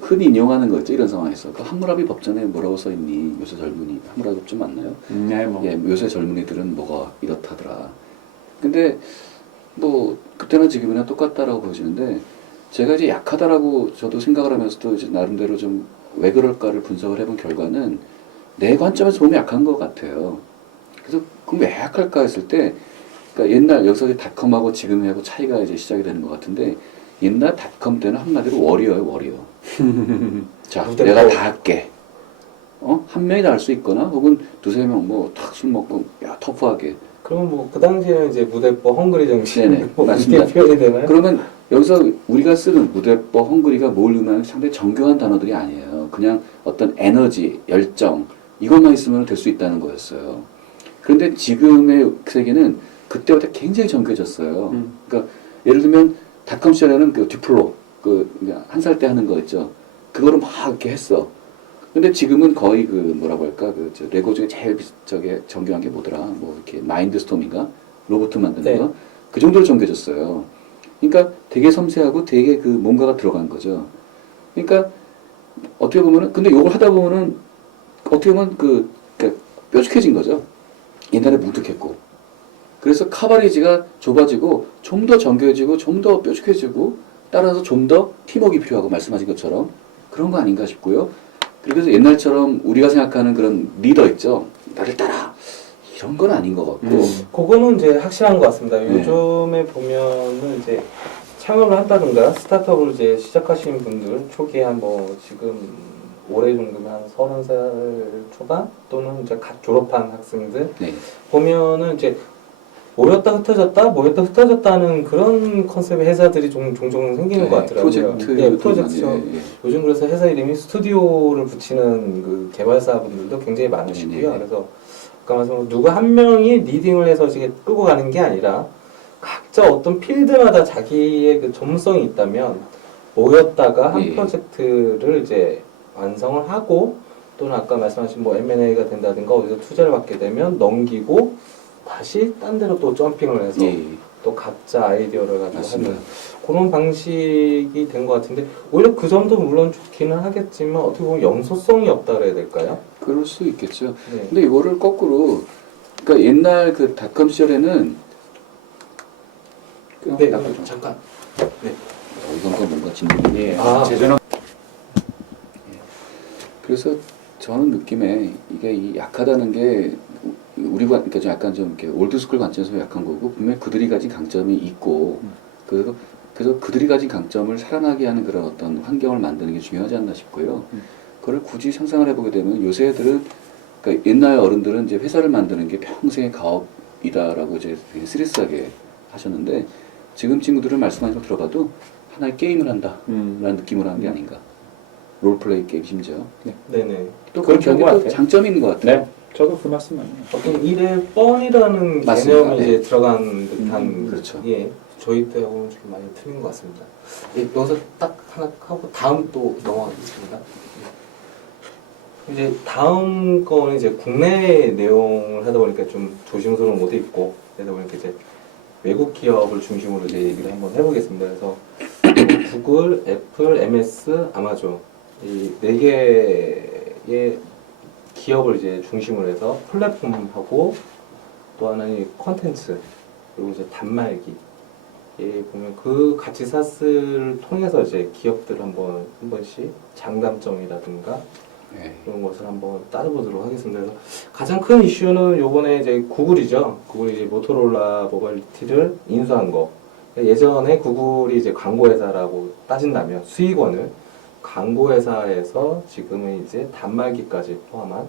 흔히 인용하는 거죠. 이런 상황에서. 그 함무라비 법전에 뭐라고 써있니? 요새 젊은이. 함무라비 법전 맞나요? 네, 뭐. 예, 요새 젊은이들은 뭐가 이렇다더라. 근데 뭐 그때나 지금이나 똑같다라고 보여지는데 제가 이제 약하다라고 저도 생각을 하면서도 이제 나름대로 좀 왜 그럴까를 분석을 해본 결과는 내 관점에서 보면 약한 것 같아요. 그래서 그럼 왜 약할까 했을 때 그러니까 옛날 여기서 닷컴하고 지금하고 차이가 이제 시작이 되는 것 같은데 옛날 닷컴 때는 한마디로 워리어예요, 워리어. 자, 내가 다 할게. 한 명이 다 할 수 있거나 혹은 두세 명 뭐 탁 술 먹고 야 터프하게. 그럼 뭐 그 당시에는 이제 무대법 헝그리 정신 네네, 뭐 맞습니다. 이렇게 표현이 되나요? 그러면 여기서 우리가 쓰는 무대법, 헝그리가 뭘 의미하는 상당히 정교한 단어들이 아니에요. 그냥 어떤 에너지, 열정 이것만 있으면 될 수 있다는 거였어요. 그런데 지금의 세계는 그때보다 굉장히 정교해졌어요. 그러니까 예를 들면 닷컴 시절에는 그 듀플로 그 한 살 때 하는 거 있죠. 그거를 막 이렇게 했어. 근데 지금은 거의 그 뭐라고 할까 저 레고 중에 제일 저게 정교한 게 뭐더라? 뭐 이렇게 마인드스톰인가 로봇 만드는 네. 거 그 정도로 정교해졌어요. 그러니까 되게 섬세하고 되게 그 뭔가가 들어간 거죠. 그러니까 어떻게 보면은 근데 요걸 하다 보면은 어떻게 보면 그러니까 뾰족해진 거죠. 옛날에 뭉툭했고 그래서 카바리지가 좁아지고 좀 더 정교해지고 좀 더 뾰족해지고 따라서 좀 더 팀워크가 필요하고 말씀하신 것처럼 그런 거 아닌가 싶고요. 그래서 옛날처럼 우리가 생각하는 그런 리더 있죠. 나를 따라 이런 건 아닌 것 같고 그거는 이제 확실한 것 같습니다. 네. 요즘에 보면은 이제 창업을 한다든가 스타트업을 이제 시작하시는 분들 초기에 한 뭐 지금 올해 정도면 한 30살 초반 또는 이제 갓 졸업한 학생들 네. 보면은 이제 모였다 흩어졌다 모였다 흩어졌다는 그런 컨셉의 회사들이 종종 생기는 네, 것 같더라고요. 프로젝트 예, 프로젝트. 예. 요즘 그래서 회사 이름이 스튜디오를 붙이는 그 개발사분들도 굉장히 많으시고요. 네. 그래서 아까 말씀드린 누구 한 명이 리딩을 해서 이게 끌고 가는 게 아니라 각자 어떤 필드마다 자기의 그 전문성이 있다면 모였다가 한 예. 프로젝트를 이제 완성을 하고 또는 아까 말씀하신 뭐 M&A가 된다든가 어디서 투자를 받게 되면 넘기고 다시 딴 데로 또 점핑을 해서 예. 또 각자 아이디어를 가지고 맞습니다. 하는 그런 방식이 된 것 같은데 오히려 그 점도 물론 좋기는 하겠지만 어떻게 보면 영소성이 없다 그래야 될까요? 그럴 수 있겠죠. 네. 근데 이거를 거꾸로 그러니까 옛날 그 닷컴 시절에는 네, 나가죠. 잠깐. 이건 거 뭔가 질문이 예. 아. 제전화. 그래서 저는 느낌에 이게 이 약하다는 게 우리가 그러니까 좀 약간 좀 이렇게 올드스쿨 관점에서 약한 거고 분명히 그들이 가진 강점이 있고 그래서 그들이 가진 강점을 살아나게 하는 그런 어떤 환경을 만드는 게 중요하지 않나 싶고요. 그걸 굳이 상상을 해보게 되면 요새 애들은 그러니까 옛날 어른들은 이제 회사를 만드는 게 평생의 가업이다라고 이제 되게 스리스하게 하셨는데 지금 친구들은 말씀하신 거 들어봐도 하나의 게임을 한다라는 느낌으로 하는 게 아닌가. 롤플레이 게임 심지어. 네네. 또 그건 그렇게 좋은 하는 것 게 또 같아요. 장점이 있는 것 같아요. 네, 저도 그 말씀 맞네요. 어떤 일의 뻔이라는 맞습니다. 개념이 네. 이제 들어간 듯한 그렇죠. 예, 저희 때하고는 좀 많이 틀린 것 같습니다. 예, 여기서 딱 하나 하고 다음 또 넘어가겠습니다. 이제 다음 거는 이제 국내 내용을 하다 보니까 좀 조심스러운 것도 있고 그러다 보니까 이제 외국 기업을 중심으로 이제 얘기를 한번 해보겠습니다. 그래서 구글, 애플, MS, 아마존 이 네 개의 기업을 이제 중심으로 해서 플랫폼하고 또 하나는 이 컨텐츠 그리고 이제 단말기 예, 보면 그 가치 사슬을 통해서 이제 기업들 한 번씩 장단점이라든가 네. 이런 것을 한번 따져보도록 하겠습니다. 그래서 가장 큰 이슈는 요번에 이제 구글이죠. 구글이 이제 모토로라 모빌리티를 인수한 거. 예전에 구글이 이제 광고회사라고 따진다면 수익원을 광고회사에서 지금은 이제 단말기까지 포함한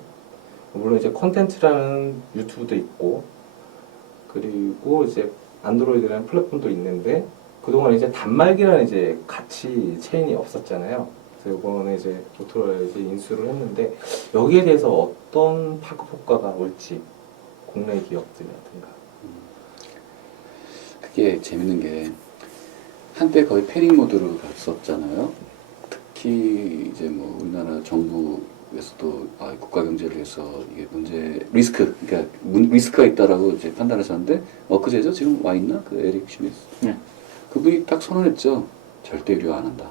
물론 이제 콘텐츠라는 유튜브도 있고 그리고 이제 안드로이드라는 플랫폼도 있는데 그동안 이제 단말기라는 이제 가치 체인이 없었잖아요. 그래서 이번에 이제 모토로라 이제 인수를 했는데 여기에 대해서 어떤 파급 효과가 올지 국내 기업들이라든가. 그게 재밌는 게 한때 거의 패닉 모드로 갔었잖아요. 특히 이제 뭐 우리나라 정부에서도 국가 경제를 위해서 이게 문제 리스크 그러니까 리스크가 있다라고 이제 판단하셨는데 엊그제죠 지금 와 있나 그 에릭 슈미스 네. 그분이 딱 선언했죠. 절대 유료 안 한다.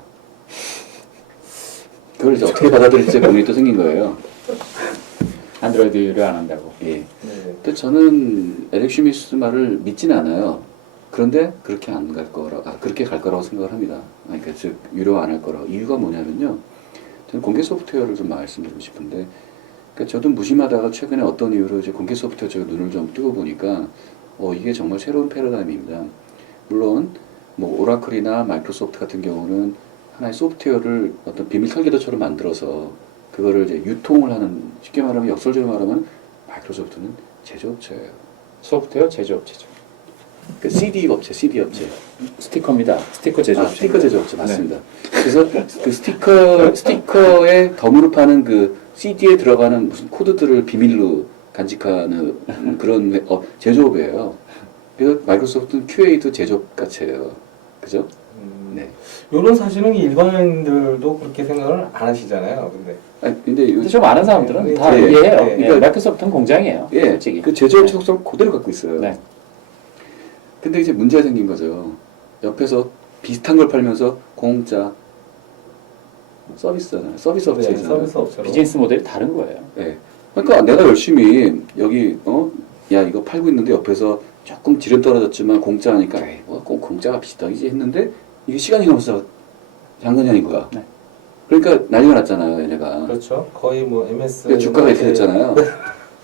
그걸 이제 어떻게 받아들일지 고민이 또 생긴 거예요. 안드로이드를 안 한다고. 예. 네. 근데 저는 에릭 슈미스 말을 믿지는 않아요. 그런데 그렇게 안 갈 거라, 그렇게 갈 거라고 생각을 합니다. 그러니까 즉 유료 안 할 거라고. 이유가 뭐냐면요. 저는 공개 소프트웨어를 좀 말씀드리고 싶은데, 그러니까 저도 무심하다가 최근에 어떤 이유로 이제 공개 소프트웨어 쪽에 눈을 좀 뜨고 보니까, 이게 정말 새로운 패러다임입니다. 물론 뭐 오라클이나 마이크로소프트 같은 경우는 하나의 소프트웨어를 어떤 비밀 설계도처럼 만들어서 그거를 이제 유통을 하는, 쉽게 말하면 역설적으로 말하면 마이크로소프트는 제조업체예요. 소프트웨어 제조업체죠. 그 CD 업체. 스티커입니다. 스티커 제조업체. 스티커 제조업체 맞습니다. 그래서 그 스티커에 덤으로 파는 그 CD에 들어가는 무슨 코드들을 비밀로 간직하는 그런 제조업이에요. 그래서 마이크로소프트는 QA도 제조업같이예요. 그죠? 네. 이런 사실은 일반인들도 그렇게 생각을 안 하시잖아요. 근데 근데 좀 아는 사람들은 네, 다 네, 이해해요. 네, 네, 네. 마이크로소프트는 공장이에요. 예, 솔직히. 그 제조업체 속성을 그대로 갖고 있어요. 네. 근데 이제 문제가 생긴 거죠. 옆에서 비슷한 걸 팔면서 공짜 서비스잖아요. 서비스 업체잖아요. 서비스 업체로. 비즈니스 모델이 다른 거예요. 예. 그러니까 내가 열심히 여기 야 이거 팔고 있는데 옆에서 조금 질은 떨어졌지만 공짜니까 에이 꼭 공짜가 비슷하지 했는데 이게 시간이 넘어서 장난이 아닌 거야. 네. 그러니까 난리가 났잖아요, 얘네가. 그렇죠. 거의 뭐 MS 그러니까 주가가 이렇게 됐잖아요.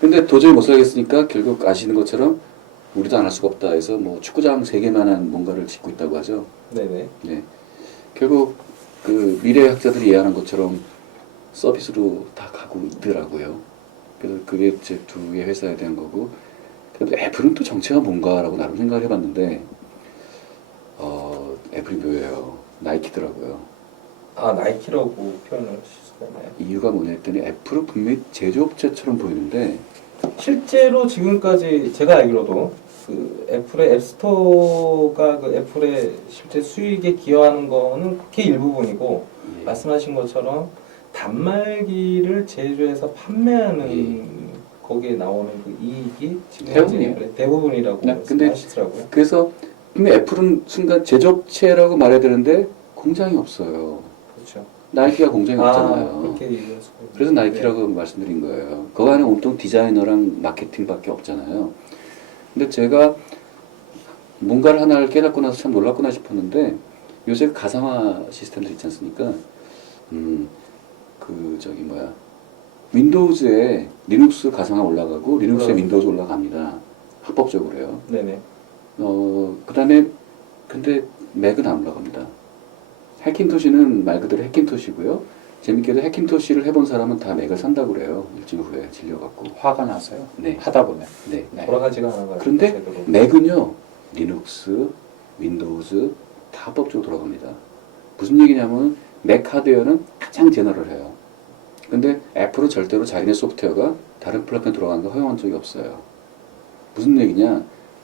근데 도저히 못 살겠으니까 결국 아시는 것처럼 우리도 안 할 수가 없다 해서 뭐 축구장 3개만한 뭔가를 짓고 있다고 하죠. 네네. 네. 결국 그 미래 학자들이 이해하는 것처럼 서비스로 다 가고 있더라고요. 그래서 그게 제 두 개 회사에 대한 거고. 근데 애플은 또 정체가 뭔가라고 나름 생각을 해봤는데, 애플이 묘해요. 나이키더라고요. 아 나이키라고 표현을 하실 수가 있나요? 이유가 뭐냐 했더니 애플은 분명히 제조업체처럼 보이는데, 실제로 지금까지 제가 알기로도 그 애플의 앱스토어가 그 애플의 실제 수익에 기여하는 거는 극히 일부분이고 예. 말씀하신 것처럼 단말기를 제조해서 판매하는 거기에 나오는 그 이익이 지금 대부분이에요. 애플의 대부분이라고 네, 근데 말씀하시더라고요. 그래서 근데 애플은 순간 제조업체라고 말해야 되는데 공장이 없어요. 그렇죠. 나이키가 공장이 없잖아요. 그렇게 얘기할 수가 있네요. 그래서 나이키라고 말씀드린 거예요. 그 안에 온통 디자이너랑 마케팅밖에 없잖아요. 근데 제가 뭔가를 하나를 깨닫고 나서 참 놀랐구나 싶었는데 요새 가상화 시스템들 있지 않습니까? 윈도우즈에 리눅스 가상화 올라가고 리눅스에 윈도우즈 올라갑니다. 합법적으로요. 네네. 그 다음에 근데 맥은 안 올라갑니다. 해킨토시는 말 그대로 해킨토시고요. 재밌게도 해킨토시를 해본 사람은 다 맥을 산다고 그래요. 일주일 후에 질려갖고. 화가 나서요. 네. 하다 보면. 네. 네. 돌아가지가 않아가지고 그런데 제대로. 맥은요, 리눅스, 윈도우즈 다 합법적으로 돌아갑니다. 무슨 얘기냐면 맥 하드웨어는 가장 제너럴해요. 근데 애플은 절대로 자기네 소프트웨어가 다른 플랫폼에 돌아가는 거 허용한 적이 없어요. 무슨 얘기냐?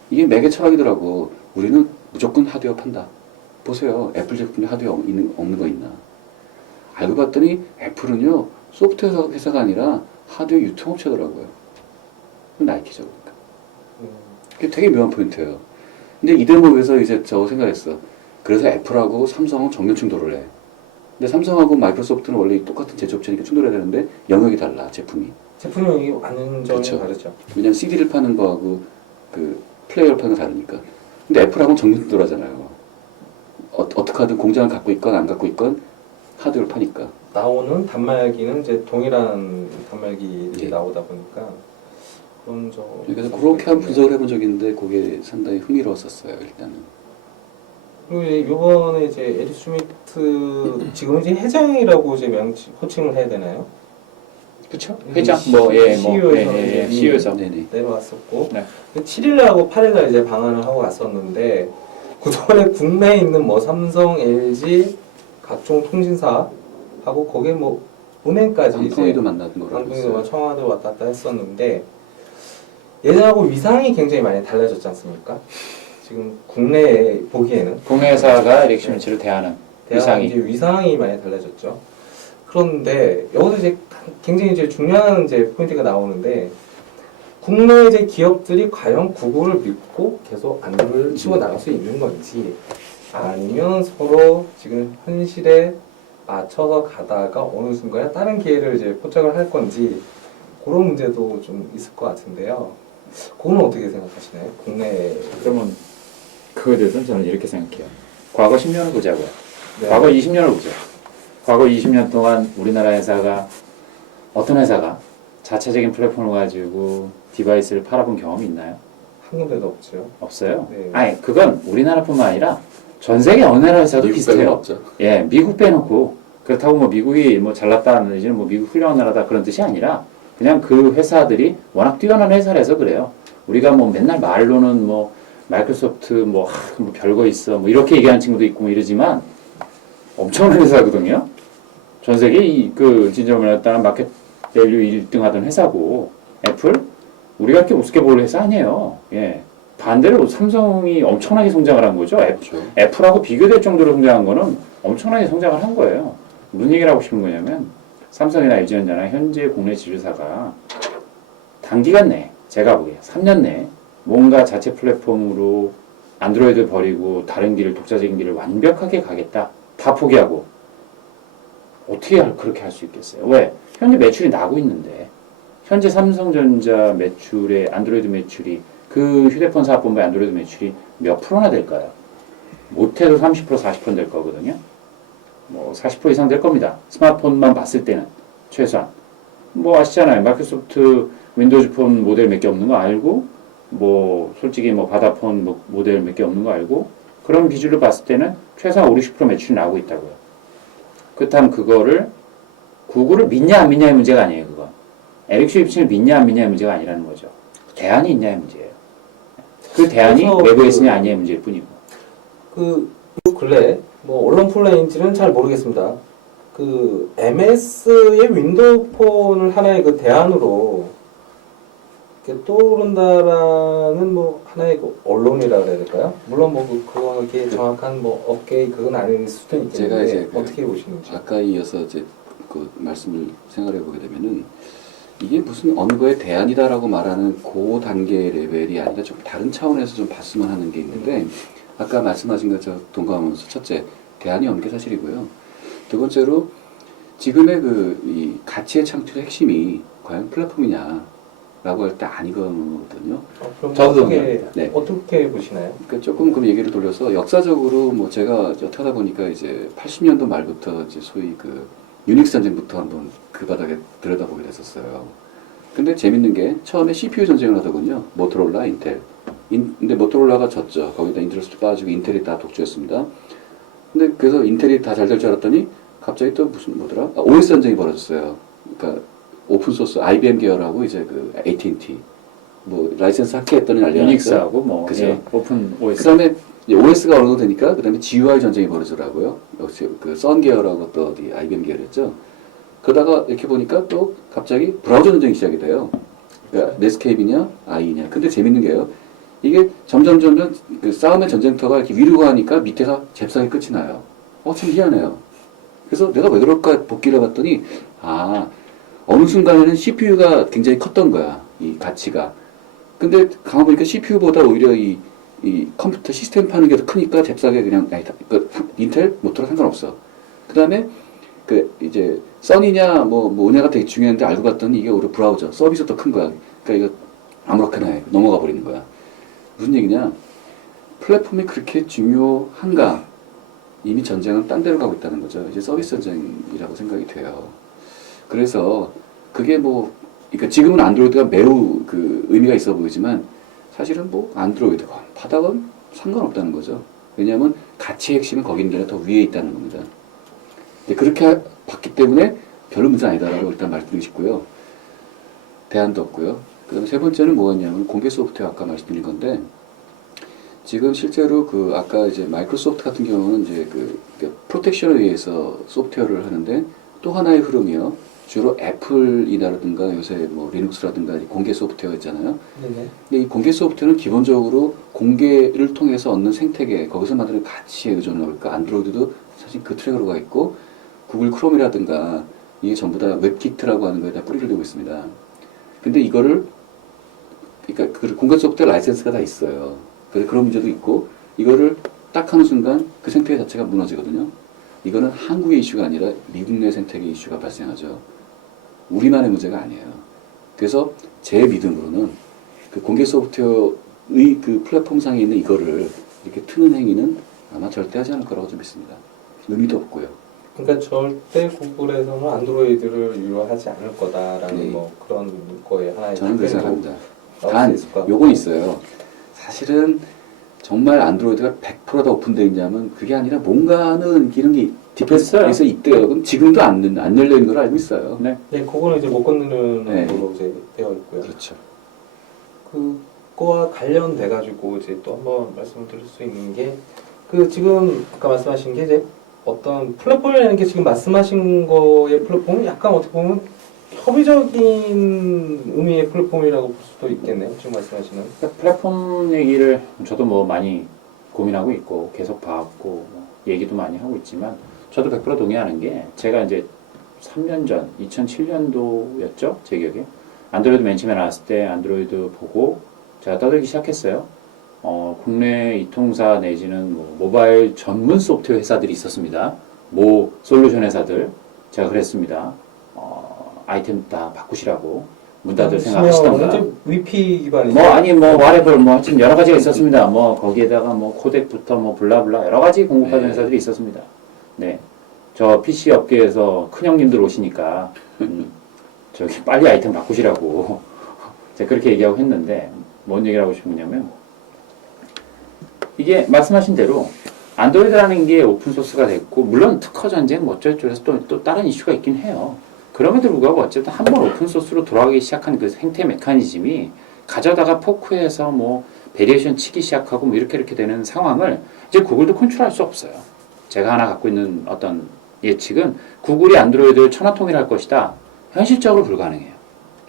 이게 맥의 철학이더라고. 우리는 무조건 하드웨어 판다. 보세요. 애플 제품에 하드웨어 없는 거 있나? 알고 봤더니 애플은요, 소프트웨어 회사가 아니라 하드웨어 유통업체더라고요. 나이키죠. 그러니까. 그게 되게 묘한 포인트예요. 근데 이 대목에서 이제 저 생각했어. 그래서 애플하고 삼성은 정면 충돌을 해. 근데 삼성하고 마이크로소프트는 원래 똑같은 제조업체니까 충돌해야 되는데 영역이 달라, 제품이. 제품이 완전히 그렇죠. 다르죠. 왜냐면 CD를 파는 거하고 그 플레이어를 파는 거 다르니까. 근데 애플하고는 정면 충돌하잖아요. 어떻게 하든 공장을 갖고 있건 안 갖고 있건 하드웨어를 파니까. 나오는 단말기는 이제 동일한 단말기들이 예. 나오다 보니까 그런 점. 그래서 그렇게 한 분석을 해본 적이 있는데 그게 상당히 흥미로웠었어요, 일단은. 그리고 이제 요번에 이제 에릭 슈미트 지금 이제 회장이라고 이제 호칭을 해야 되나요? 그렇죠. 회장 CEO에서 CEO에서 네네. 내려왔었고 네. 7일하고 8일날 이제 방한을 하고 왔었는데 그동안에 국내에 있는 뭐 삼성, LG 각종 통신사하고 거기에 뭐 은행까지 방통위도 만나는 거라고 방통위도 했어요. 청와대 왔다 갔다 했었는데 예전하고 위상이 굉장히 많이 달라졌지 않습니까? 지금 국내에 보기에는 공회사가 에릭 슈미츠를 대하는 위상이. 이제 위상이 많이 달라졌죠. 그런데 여기서 이제 굉장히 이제 중요한 이제 포인트가 나오는데 국내 이제 기업들이 과연 구글을 믿고 계속 안드로이드를 치고 나갈 수 있는 건지 아니면 서로 지금 현실에 맞춰서 가다가 어느 순간에 다른 기회를 이제 포착을 할 건지 그런 문제도 좀 있을 것 같은데요. 그건 어떻게 생각하시나요? 국내 그러면 그거에 대해서는 저는 이렇게 생각해요. 과거 10년을 보자고요. 네. 과거 20년을 보죠. 과거 20년 동안 우리나라 회사가 어떤 회사가 자체적인 플랫폼을 가지고 디바이스를 팔아본 경험이 있나요? 한 군데도 없죠. 없어요. 네. 아니 그건 우리나라뿐만 아니라 전 세계 어느 나라 회사도 미국 비슷해요. 빼고는 없죠. 예, 미국 빼놓고 그렇다고 뭐 미국이 뭐 잘났다는 내지는 뭐 미국 훌륭한 나라다 그런 뜻이 아니라 그냥 그 회사들이 워낙 뛰어난 회사라서 그래요. 우리가 뭐 맨날 말로는 뭐 마이크로소프트 뭐 별거 있어 뭐 이렇게 얘기하는 친구도 있고 뭐 이러지만 엄청난 회사거든요. 전 세계 그 진짜 말했다는 마켓 밸류 1등 하던 회사고 애플 우리가 이렇게 우습게 볼 회사 아니에요. 예. 반대로 삼성이 엄청나게 성장을 한 거죠. 그렇죠. 애플하고 비교될 정도로 성장한 거는 엄청나게 성장을 한 거예요. 무슨 얘기를 하고 싶은 거냐면 삼성이나 LG전자나 현재 국내 지주사가 단기간 내에 제가 보기에 3년 내에 뭔가 자체 플랫폼으로 안드로이드 버리고 다른 길을 독자적인 길을 완벽하게 가겠다. 다 포기하고 어떻게 그렇게 할 수 있겠어요? 왜? 현재 매출이 나고 있는데 현재 삼성전자 매출의 안드로이드 매출이 그 휴대폰 사업본부의 안드로이드 매출이 몇 프로나 될까요? 못해도 30% 40% 될 거거든요. 뭐 40% 이상 될 겁니다. 스마트폰만 봤을 때는 최소한. 뭐 아시잖아요. 마이크로소프트 윈도우즈 폰 모델 몇 개 없는 거 알고 뭐 솔직히 뭐 바다폰 모델 몇 개 없는 거 알고 그런 기준으로 봤을 때는 최소한 50% 매출이 나오고 있다고요. 그렇다면 그거를 구글을 믿냐 안 믿냐의 문제가 아니에요. 그건. 에릭 슈입슨을 믿냐 안 믿냐의 문제가 아니라는 거죠. 대안이 있냐의 문제예요. 그 대안이 외부에 있으냐 아니냐의 문제일 뿐이고. 그 근래 뭐 언론 플레이인지는 잘 모르겠습니다. 그 MS의 윈도우 폰을 하나의 그 대안으로 이렇게 떠오른다라는 뭐 하나의 그 언론이라 그래야 될까요? 물론 뭐 그거에 정확한 뭐 업계의 그건 아닐 수도 있겠는데 제가 이제 어떻게 보시는지. 아까 이어서 이제 그 말씀을 생각해 보게 되면은 이게 무슨 어느 거에 대안이다라고 말하는 그 단계의 레벨이 아니라 좀 다른 차원에서 좀 봤으면 하는 게 있는데 아까 말씀하신 것처럼 동감하면서 첫째 대안이 없는 게 사실이고요. 두 번째로 지금의 이 가치의 창출의 핵심이 과연 플랫폼이냐라고 할 때 아니거든요. 그럼 저도 어떻게 동의합니다. 네. 어떻게 보시나요? 그러니까 조금 그 얘기를 돌려서 역사적으로 뭐 제가 어떻게 하다 보니까 이제 80년도 말부터 이제 소위 그 유닉스 전쟁부터 한번 그 바닥에 들여다보게 됐었어요. 근데 재밌는 게 처음에 CPU 전쟁을 하더군요. 모토로라, 인텔. 근데 모토로라가 졌죠. 거기다 인텔도 빠지고 인텔이 다 독주했습니다. 근데 그래서 인텔이 다 잘 될 줄 알았더니 갑자기 또 무슨 뭐더라? OS 전쟁이 벌어졌어요. 그러니까 오픈 소스 IBM 계열하고 이제 그 AT&T 뭐 라이센스 학회했더니 난리가 났죠. 유닉스하고 뭐 그죠. 예, 오픈 OS. 그다음에 OS가 어느 정도 되니까 그다음에 GUI 전쟁이 벌어지더라고요. 역시 그 선 계열하고 또 어디 IBM 계열이었죠. 그러다가 이렇게 보니까 또 갑자기 브라우저 전쟁이 시작이 돼요. 그러니까 넷스케이프냐 IE냐. 근데 재밌는 게요. 이게 점점 그 싸움의 전쟁터가 이렇게 위로 가니까 밑에가 잽싸게 끝이 나요. 참 희한해요. 그래서 내가 왜 그럴까 복기를 해봤더니 어느 순간에는 CPU가 굉장히 컸던 거야. 이 가치가. 근데 가만보니까 CPU보다 오히려 이 컴퓨터 시스템 파는 게 더 크니까 잽싸게 그냥 인텔 모토로 상관없어. 그 다음에 그 이제 써니냐 뭐냐가 되게 중요한데 알고 봤더니 이게 오히려 브라우저 서비스 더 큰 거야. 그러니까 이거 아무렇게나 해 넘어가 버리는 거야. 무슨 얘기냐? 플랫폼이 그렇게 중요한가? 이미 전쟁은 딴 데로 가고 있다는 거죠. 이제 서비스 전쟁이라고 생각이 돼요. 그래서 그게 그러니까 지금은 안드로이드가 매우 그 의미가 있어 보이지만 사실은 뭐 안드로이드건 바닥은 상관없다는 거죠. 왜냐하면 가치의 핵심은 거기는 더 위에 있다는 겁니다. 그렇게 봤기 때문에 별로 문제 아니다라고 일단 말씀드리고 싶고요. 대안도 없고요. 그 다음에 세 번째는 뭐였냐면 공개 소프트웨어 아까 말씀드린 건데 지금 실제로 그 아까 이제 마이크로소프트 같은 경우는 이제 그 프로텍션을 위해서 소프트웨어를 하는데 또 하나의 흐름이요. 주로 애플이라든가 요새 뭐 리눅스라든가 공개 소프트웨어 있잖아요. 네네. 근데 이 공개 소프트웨어는 기본적으로 공개를 통해서 얻는 생태계, 거기서 만드는 가치에 의존을 하니까 안드로이드도 사실 그 트랙으로 가 있고 구글 크롬이라든가 이게 전부 다 웹키트라고 하는 거에다 뿌리를 두고 있습니다. 근데 이거를 그러니까 그 공개 소프트웨어 라이센스가 다 있어요. 그래서 그런 문제도 있고 이거를 딱 하는 순간 그 생태계 자체가 무너지거든요. 이거는 한국의 이슈가 아니라 미국 내 생태계 이슈가 발생하죠. 우리만의 문제가 아니에요. 그래서 제 믿음으로는 그 공개 소프트웨어의 그 플랫폼상에 있는 이거를 이렇게 트는 행위는 아마 절대 하지 않을 거라고 좀 믿습니다. 의미도 없고요. 그러니까 절대 구글에서는 안드로이드를 유료하지 않을 거다라는 네. 뭐 그런 거에 하나의 저는 그렇게 생각합니다. 나올 단 수 있을 것 같고. 요건 있어요. 사실은 정말 안드로이드가 100%다 오픈되어 있냐면 그게 아니라 뭔가는 이런 게 디펜스에서 있대요. 그럼 지금도 안 열려 있는 걸 알고 있어요. 네. 네, 그거는 이제 못 건드는 네. 걸로 이제 되어 있고요. 그렇죠. 그거와 관련돼 가지고 이제 또 한번 말씀을 드릴 수 있는 게 그 지금 아까 말씀하신 게 이제 어떤 플랫폼이라는 게 지금 말씀하신 거의 플랫폼은 약간 어떻게 보면 협의적인 의미의 플랫폼이라고 볼 수도 있겠네요. 지금 말씀하시는. 그러니까 플랫폼 얘기를 저도 뭐 많이 고민하고 있고 계속 봐왔고 뭐 얘기도 많이 하고 있지만 저도 100% 동의하는 게 제가 이제 3년 전 2007년도였죠 제 기억에 안드로이드 맨 처음에 나왔을 때 안드로이드 보고 제가 떠들기 시작했어요. 국내 이통사 내지는 뭐 모바일 전문 소프트웨어 회사들이 있었습니다. 모 솔루션 회사들 제가 그랬습니다. 아이템 다 바꾸시라고 문 닫을 생각하시던가. 이제 VP 기반이죠. 뭐 아니 뭐 whatever 뭐 하여튼 여러 가지가 있었습니다. 뭐 거기에다가 뭐 코덱부터 뭐 블라블라 여러 가지 공급하는 네. 회사들이 있었습니다. 네, 저 PC 업계에서 큰 형님들 오시니까 저기 빨리 아이템 바꾸시라고 제가 그렇게 얘기하고 했는데 뭔 얘기를 하고 싶은 거냐면 이게 말씀하신 대로 안드로이드라는 게 오픈 소스가 됐고 물론 특허 전쟁 뭐 어쩌고저쩌고 해서 또 다른 이슈가 있긴 해요. 그럼에도 불구하고 어쨌든 한 번 오픈 소스로 돌아가기 시작한 그 생태 메커니즘이 가져다가 포크해서 뭐 베리에이션 치기 시작하고 뭐 이렇게 되는 상황을 이제 구글도 컨트롤할 수 없어요. 제가 하나 갖고 있는 어떤 예측은 구글이 안드로이드를 천하통일할 것이다. 현실적으로 불가능해요.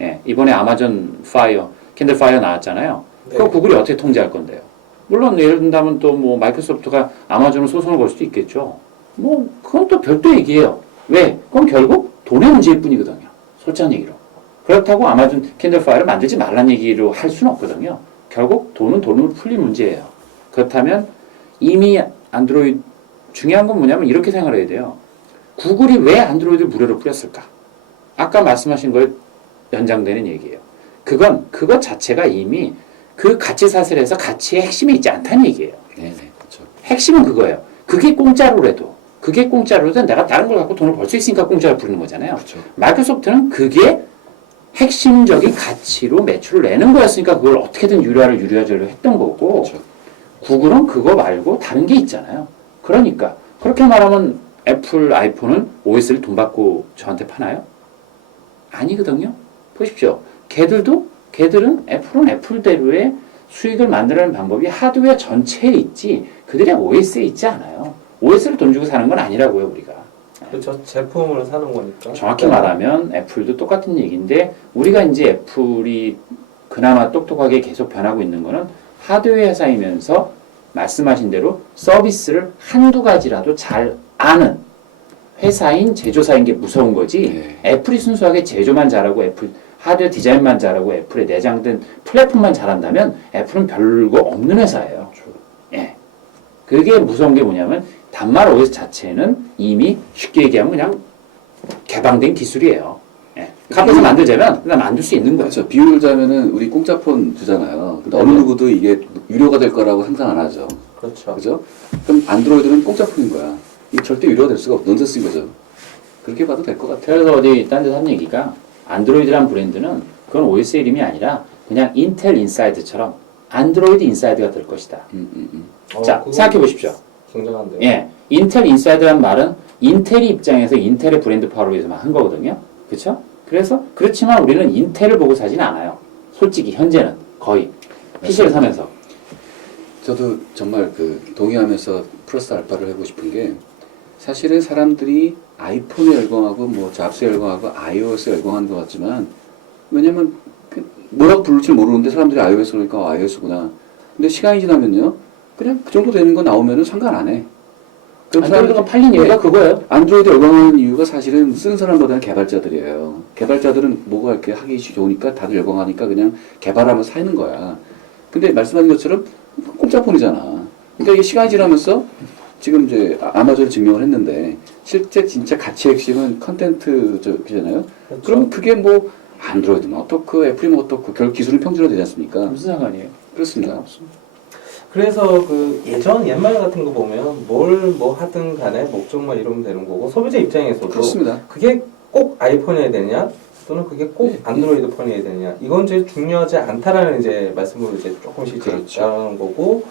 예, 이번에 아마존 파이어, 캔들 파이어 나왔잖아요. 그거 네. 구글이 어떻게 통제할 건데요? 물론 예를 든다면 또 뭐 마이크로소프트가 아마존을 소송을 걸 수도 있겠죠. 뭐 그건 또 별도 얘기예요. 왜? 그건 결국 돈의 문제일 뿐이거든요. 솔직한 얘기로. 그렇다고 아마존 캔들 파이어를 만들지 말란 얘기로 할 수는 없거든요. 결국 돈은 돈으로 풀릴 문제예요. 그렇다면 이미 안드로이드 중요한 건 뭐냐면 이렇게 생각을 해야 돼요. 구글이 왜 안드로이드를 무료로 뿌렸을까? 아까 말씀하신 거에 연장되는 얘기예요. 그건 그것 자체가 이미 그 가치 사슬에서 가치의 핵심에 있지 않다는 얘기예요. 네네, 그렇죠. 핵심은 그거예요. 그게 공짜로라도 내가 다른 걸 갖고 돈을 벌 수 있으니까 공짜로 부르는 거잖아요. 그렇죠. 마이크로소프트는 그게 핵심적인 가치로 매출을 내는 거였으니까 그걸 어떻게든 유료화하려고 했던 거고 그렇죠. 구글은 그거 말고 다른 게 있잖아요. 그러니까 그렇게 말하면 애플 아이폰은 OS를 돈 받고 저한테 파나요? 아니거든요. 보십시오. 걔들은 애플은 애플대로의 수익을 만들어내는 방법이 하드웨어 전체에 있지 그들의 OS에 있지 않아요. OS를 돈 주고 사는 건 아니라고요, 우리가. 그렇죠. 제품을 사는 거니까. 정확히 말하면 애플도 똑같은 얘기인데 우리가 이제 애플이 그나마 똑똑하게 계속 변하고 있는 거는 하드웨어 회사이면서 말씀하신 대로 서비스를 한두 가지라도 잘 아는 회사인 제조사인 게 무서운 거지. 네. 애플이 순수하게 제조만 잘하고 애플 하드웨어 디자인만 잘하고 애플에 내장된 플랫폼만 잘한다면 애플은 별거 없는 회사예요. 예. 그게 무서운 게 뭐냐면 단말 OS 자체는 이미 쉽게 얘기하면 그냥 개방된 기술이에요. 예. 카페에서 만들자면 그냥 만들 수 있는 거예요. 그렇죠. 비유를 자면은 우리 공짜폰 주잖아요. 근데 어느 누구도 이게 유료가 될 거라고 상상 안 하죠. 그렇죠. 그죠? 그럼 안드로이드는 공짜폰인 거야. 이 절대 유료가 될 수가 없, 넌센스인 거죠. 그렇게 봐도 될 것 같아요. 그래서 어디 딴 데서 한 얘기가 안드로이드란 브랜드는 그건 OS 이름이 아니라 그냥 인텔 인사이드처럼 안드로이드 인사이드가 될 것이다. 자, 그거 생각해 보십시오. 굉장한데요. 예, 인텔 인사이드란 말은 인텔이 입장에서 인텔의 브랜드 파워를 위해서만 한 거거든요. 그렇죠? 그래서 그렇지만 우리는 인텔을 보고 사진 않아요. 솔직히 현재는 거의 PC를 사면서. 저도 정말 그 동의하면서 플러스 알파를 해보고 싶은 게 사실은 사람들이 아이폰에 열광하고 뭐 잡스에 열광하고 iOS에 열광하는 것 같지만 왜냐면 그 뭐라고 부를지 모르는데 사람들이 iOS 그러니까 iOS구나. 근데 시간이 지나면요 그냥 그 정도 되는 거 나오면은 상관 안 해. 그럼 안드로이드가 팔린 이유가 그거예요. 안드로이드 열광하는 이유가 사실은 쓰는 사람보다는 개발자들이에요. 개발자들은 뭐가 이렇게 하기 좋으니까 다들 열광하니까 그냥 개발하면서 사는 거야. 근데 말씀하신 것처럼 공짜폰이잖아. 그러니까 이게 시간이 지나면서 지금 이제 아마존이 증명을 했는데 실제 진짜 가치 핵심은 컨텐츠잖아요. 그렇죠. 그럼 그게 뭐 안드로이드면 어떻고 애플이면 어떻고 결국 기술은 평준화되지 않습니까? 무슨 상관이에요? 그렇습니다. 그래서 그 예전 옛말 같은 거 보면 뭘 뭐 하든 간에 목적만 이루면 되는 거고 소비자 입장에서도 그렇습니다. 그게 꼭 아이폰이어야 되냐 또는 그게 꼭 네. 안드로이드 폰이어야 되냐 이건 이제 중요하지 않다라는 이제 말씀으로 이제 조금씩 그렇죠. 나가는 거고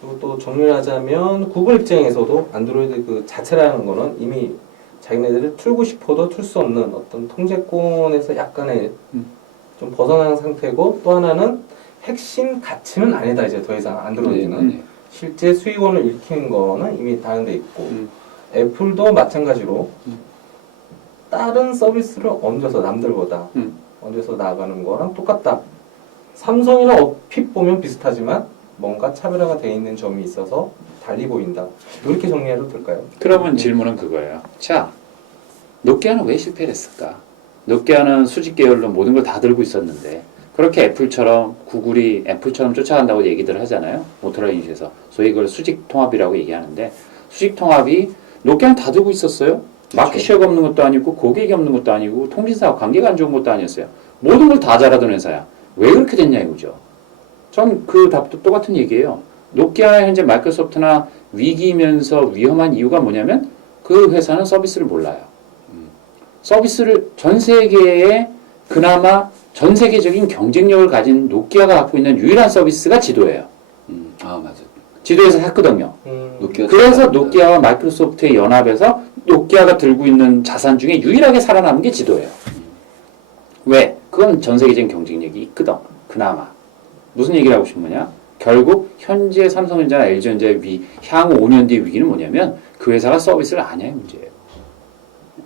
그리고 또 정리를 하자면 구글 입장에서도 안드로이드 그 자체라는 거는 이미 자기네들이 틀고 싶어도 틀 수 없는 어떤 통제권에서 약간의 좀 벗어난 상태고 또 하나는 핵심 가치는 아니다 이제 더 이상 안드로이드는 네. 실제 수익원을 일으키는 거는 이미 다른 데 있고 음. 애플도 마찬가지로 음. 다른 서비스를 얹어서 남들보다 음. 얹어서 나가는 거랑 똑같다. 삼성이랑 얼핏 보면 비슷하지만 뭔가 차별화가 되어 있는 점이 있어서 달리 보인다. 이렇게 정리해도 될까요? 그러면 질문은 그거예요. 자, 노키아는 왜 실패를 했을까? 노키아는 수직 계열로 모든 걸 다 들고 있었는데 그렇게 애플처럼 구글이 애플처럼 쫓아간다고 얘기들 하잖아요. 모토로라 유닛에서 소위 그걸 수직 통합이라고 얘기하는데 수직 통합이 노키아는 다 들고 있었어요. 마켓 쉐어가 없는 것도 아니고 고객이 없는 것도 아니고 통신사와 관계가 안 좋은 것도 아니었어요. 모든 걸 다 잘하던 회사야. 왜 그렇게 됐냐 이거죠. 전 그 답도 똑같은 얘기예요. 노키아나 현재 마이크로소프트나 위기면서 위험한 이유가 뭐냐면 그 회사는 서비스를 몰라요. 서비스를 전 세계에 그나마 전 세계적인 경쟁력을 가진 노키아가 갖고 있는 유일한 서비스가 지도예요. 맞아. 지도에서 샀거든요. 노키아 그래서 잘 노키아와 마이크로소프트의 연합에서 노키아가 들고 있는 자산 중에 유일하게 살아남은 게 지도예요. 왜? 그건 전 세계적인 경쟁력이 있거든. 그나마. 무슨 얘기를 하고 싶은 거냐? 결국 현재 삼성전자나 LG전자의 향후 5년 뒤의 위기는 뭐냐면 그 회사가 서비스를 아냐의 문제예요.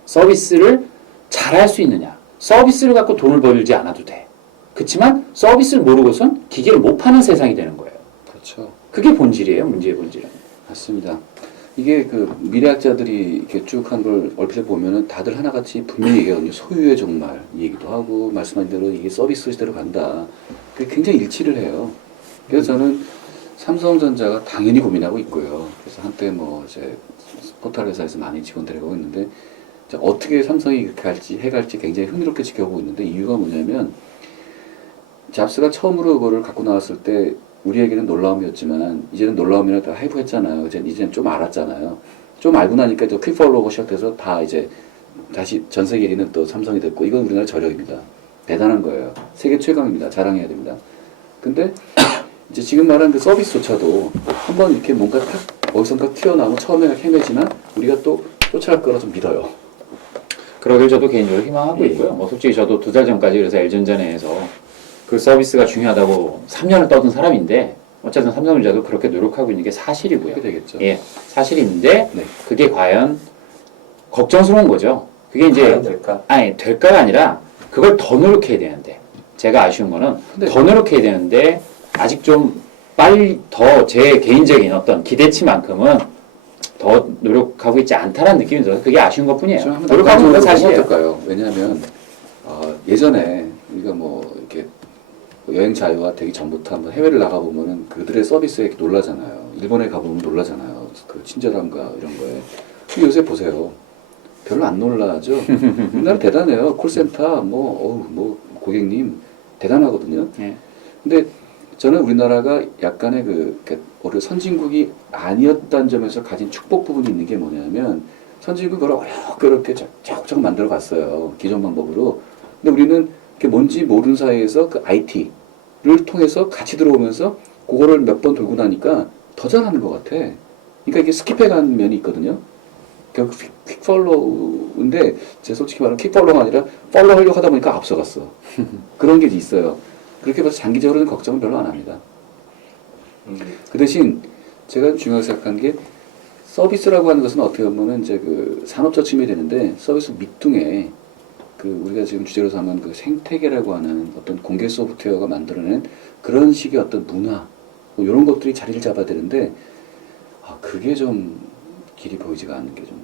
서비스를 잘할 수 있느냐? 서비스를 갖고 돈을 벌지 않아도 돼. 그렇지만 서비스를 모르고선 기계를 못 파는 세상이 되는 거예요. 그렇죠. 그게 본질이에요. 문제의 본질은. 맞습니다. 이게 그 미래학자들이 이렇게 쭉 한 걸 얼핏 보면은 다들 하나같이 분명히 얘기하거든요. 소유의 종말 얘기도 하고 말씀한 대로 이게 서비스 시대로 간다. 그게 굉장히 일치를 해요. 그래서 저는 삼성전자가 당연히 고민하고 있고요. 그래서 한때 뭐 이제 포털 회사에서 많이 직원 데려가고 있는데 어떻게 삼성이 이렇게 갈지 해갈지 굉장히 흥미롭게 지켜보고 있는데 이유가 뭐냐면 잡스가 처음으로 그거를 갖고 나왔을 때 우리에게는 놀라움이었지만 이제는 놀라움이라 다 해부했잖아요. 이제는 좀 알았잖아요. 좀 알고 나니까 또 퀵폴로우가 시작돼서 다 이제 다시 전 세계 1위는 또 삼성이 됐고 이건 우리나라 저력입니다. 대단한 거예요. 세계 최강입니다. 자랑해야 됩니다. 근데 이제 지금 말한 그 서비스조차도 한번 이렇게 뭔가 탁 어디선가 튀어나오고 처음에 헤매지만 우리가 또 쫓아갈 거라 좀 믿어요. 그러길 저도 개인적으로 희망하고 있고요. 뭐 솔직히 저도 2달 전까지 그래서 LG전자 내에서 그 서비스가 중요하다고 3년을 떠든 사람인데 어쨌든 삼성전자도 그렇게 노력하고 있는 게 사실이고요. 그렇게 되겠죠. 예, 사실인데 네. 그게 과연 걱정스러운 거죠. 그게 이제 될까? 아니 될까가 아니라 그걸 더 노력해야 되는데 제가 아쉬운 거는 근데 더 노력해야 되는데 아직 좀 빨리 더 제 개인적인 어떤 기대치만큼은 더 노력하고 있지 않다는 느낌이 들어서 그게 아쉬운 것뿐이에요. 노력하고 있는 건 사실이에요. 어떨까요? 왜냐하면 예전에 우리가 뭐 이렇게 여행 자유화 되기 전부터 한번 해외를 나가 보면은 그들의 서비스에 이렇게 놀라잖아요. 일본에 가보면 놀라잖아요. 그 친절함과 이런 거에. 근데 요새 보세요. 별로 안 놀라죠. 우리나라 대단해요. 콜센터 뭐 고객님 대단하거든요. 예. 근데 저는 우리나라가 약간의 우리 선진국이 아니었다는 점에서 가진 축복 부분이 있는 게 뭐냐면 선진국을 어렵게 조금 만들어 갔어요. 기존 방법으로. 근데 우리는 그게 뭔지 모르는 사이에서 그 IT를 통해서 같이 들어오면서 그거를 몇 번 돌고 나니까 더 잘하는 것 같아. 그러니까 이게 스킵해간 면이 있거든요. 결국 퀵fol로우인데 제가 솔직히 말하면 퀵fol로우가 아니라 팔로우 하려고 하다 보니까 앞서갔어. 그런 게 있어요. 그렇게 봐서 장기적으로는 걱정은 별로 안 합니다. 그 대신 제가 중요하게 생각하는 게 서비스라고 하는 것은 어떻게 보면은 이제 그 산업적 측면이 되는데 서비스 밑둥에 그 우리가 지금 주제로 삼은 그 생태계라고 하는 어떤 공개 소프트웨어가 만들어낸 그런 식의 어떤 문화 뭐 이런 것들이 자리를 잡아야 되는데 그게 좀 길이 보이지가 않는 게 좀.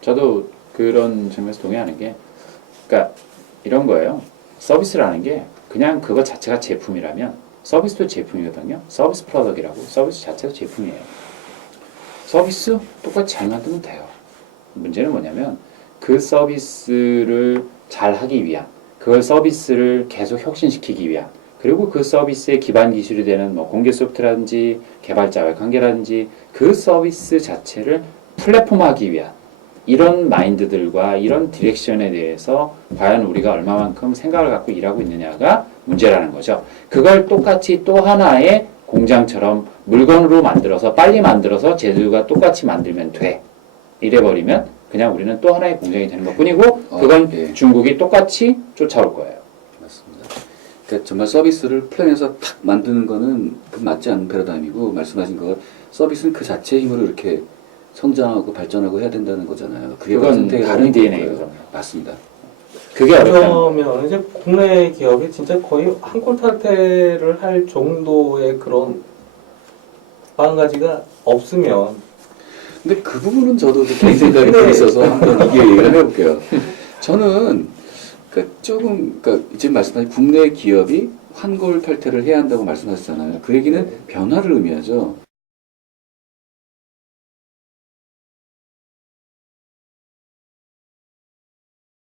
저도 그런 점에서 동의하는 게, 그러니까 이런 거예요. 서비스라는 게 그냥 그거 자체가 제품이라면 서비스도 제품이거든요. 서비스 프로덕트라고 서비스 자체도 제품이에요. 서비스 똑같이 잘 만들면 돼요. 문제는 뭐냐면 그 서비스를 잘 하기 위한, 그걸 서비스를 계속 혁신시키기 위한, 그리고 그 서비스의 기반 기술이 되는 뭐 공개 소프트라든지 개발자와의 관계라든지 그 서비스 자체를 플랫폼화하기 위한 이런 마인드들과 이런 디렉션에 대해서 과연 우리가 얼마만큼 생각을 갖고 일하고 있느냐가 문제라는 거죠. 그걸 똑같이 또 하나의 공장처럼 물건으로 만들어서 빨리 만들어서 재료가 똑같이 만들면 돼. 이래버리면 그냥 우리는 또 하나의 공장이 되는 것뿐이고 그건 예. 중국이 똑같이 쫓아올 거예요. 맞습니다. 그러니까 정말 서비스를 플랜에서 탁 만드는 거는 그 맞지 않는 패러다임이고 말씀하신 거 서비스는 그 자체의 힘으로 이렇게 성장하고 발전하고 해야 된다는 거잖아요. 그게 그건 선택이라고 다른 하는 DNA 거고요. 거죠. 맞습니다. 그게 어렵다는 거예요. 그러면 이제 국내 기업이 진짜 거의 한골 탈퇴를 할 정도의 그런 마음가지가 없으면 근데 그 부분은 저도 개인 생각이 좀 있어서 한번 이게 얘기를 해볼게요. 저는 그러니까 지금 말씀하신 국내 기업이 환골 탈퇴를 해야 한다고 말씀하셨잖아요. 그 얘기는 변화를 의미하죠.